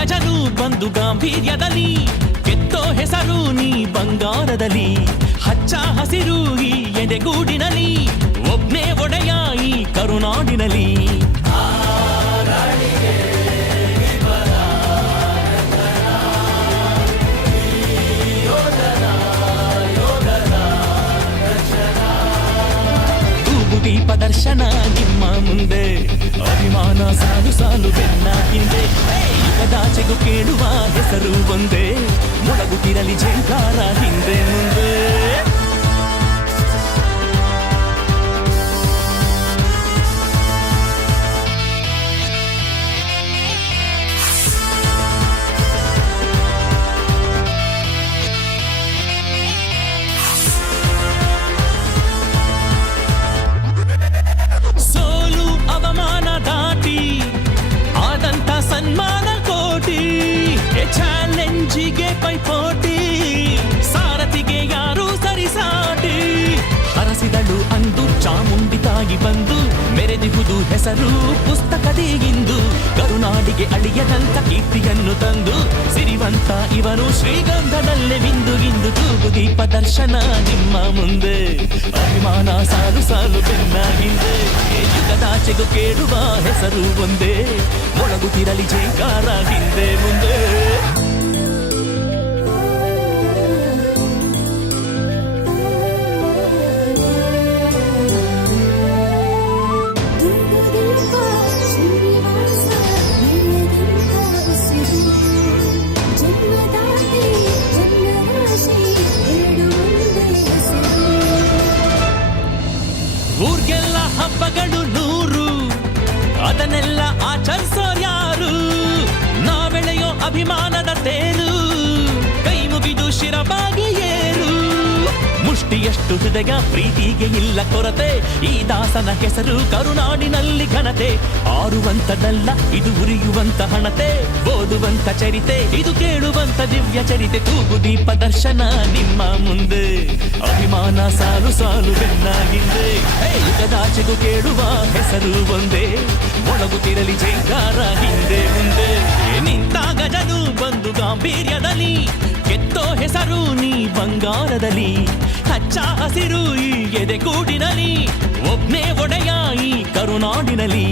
ಗಜನು ಬಂದು ಗಾಂಭೀರ್ಯದಲ್ಲಿ ಕೆತ್ತೋ ಹೆಸರು ನೀ ಬಂಗಾರದಲ್ಲಿ ಹಚ್ಚ ಹಸಿರು ಈ ಎದೆಗೂಡಿನಲ್ಲಿ ಒಬ್ನೇ ಒಡೆಯ ಈ ಕರುನಾಡಿನಲ್ಲಿ ದೀಪ ದರ್ಶನ ನಿಮ್ಮ ಮುಂದೆ ಅಭಿಮಾನ ಸಾಲು ಸಾಲು ಬೆನ್ನ ಹಿಂದೆ ಯುಗದಾಚೆಗೂ ಕೇಳುವ ಹೆಸರು ಒಂದೇ ಮೊಳಗುತ್ತಿರಲಿ ಝೇಂಕಾರ ಹಿಂದೆ ಮುಂದೆ ಸನ್ಮಾನ ಕೋಟಿ ಚಾಲೆಂಜಿಗೆ ಪೈಪೋಟಿ ಸಾರಥಿಗೆ ಯಾರು ಸರಿಸಾಟಿ ಹರಸಿದಳು ಅಂದು ಚಾಮುಂಡಿ ತಾಯಿ ಬಂದು ಮೆರೆದಿಹುದು ಹೆಸರು ಪುಸ್ತಕದಿ ಇಂದು ಕರುನಾಡಿಗೆ ಅಳಿಯದಂತ ಕೀರ್ತಿಯನ್ನು ತಂದು ಸಿರಿವಂತ ಇವನು ಶ್ರೀಗಂಧದಲ್ಲೇ ಬಿಂದು ಇಂದು ತೂಗು ದೀಪ ದರ್ಶನ ನಿಮ್ಮ ಮುಂದೆ ಅಭಿಮಾನ ಸಾಲು ಸಾಲು ಬೆನ್ನಾಗಿಂದೆ ಯುಗದಾಚೆಗೂ ಕೇಳುವ ಹೆಸರು ಒಂದೇ ಮೊಳಗುತ್ತಿರಲಿ ಜೇಕಾರ ಹಿಂದೆ ಮುಂದೆ ಊರ್ಗೆಲ್ಲ ಹಬ್ಬಗಳು 100 ಅದನ್ನೆಲ್ಲ ಆಚರಿಸೋರ್ಯಾರು ನಾವೆಳೆಯೋ ಅಭಿಮಾನದ ತೇರು ಕೈ ಮುಗಿದು ಶಿರಬಾಗಿ ಏರು ಮುಷ್ಟಿಯಷ್ಟು ಹೃದಯ ಪ್ರೀತಿಗೆ ಇಲ್ಲ ಕೊರತೆ ಈ ದಾಸನ ಹೆಸರು ಕರುನಾಡಿನಲ್ಲಿ ಘನತೆ ಆರುವಂತದಲ್ಲ ಇದು ಉರಿಯುವಂತ ಹಣತೆ ಓದುವಂತ ಚರಿತೆ ಇದು ಕೇಳುವಂತ ದಿವ್ಯ ಚರಿತೆ ತೂಗು ದೀಪ ದರ್ಶನ ನಿಮ್ಮ ಮುಂದೆ ಅಭಿಮಾನ ಸಾಲು ಸಾಲು ಬೆನ್ನಾಗಿಂದೆ ಯುಗದಾಚೆಗೂ ಕೇಳುವ ಹೆಸರು ಒಂದೇ ಮೊಳಗುತ್ತಿರಲಿ ಜೇಂಕಾರ ಹಿಂದೆ ಮುಂದೆ ನಿಂತ ಗಜನು ಬಂದು ಗಾಂಭೀರ್ಯದಲ್ಲಿ ಕೆತ್ತೋ ಹೆಸರು ನೀ ಬಂಗಾರದಲ್ಲಿ ಹಚ್ಚ ಹಸಿರು ಈ ಎದೆಗೂಡಿನಲ್ಲಿ ಒಬ್ನೇ ಒಡೆಯ ಈ ಕರುನಾಡಿನಲ್ಲಿ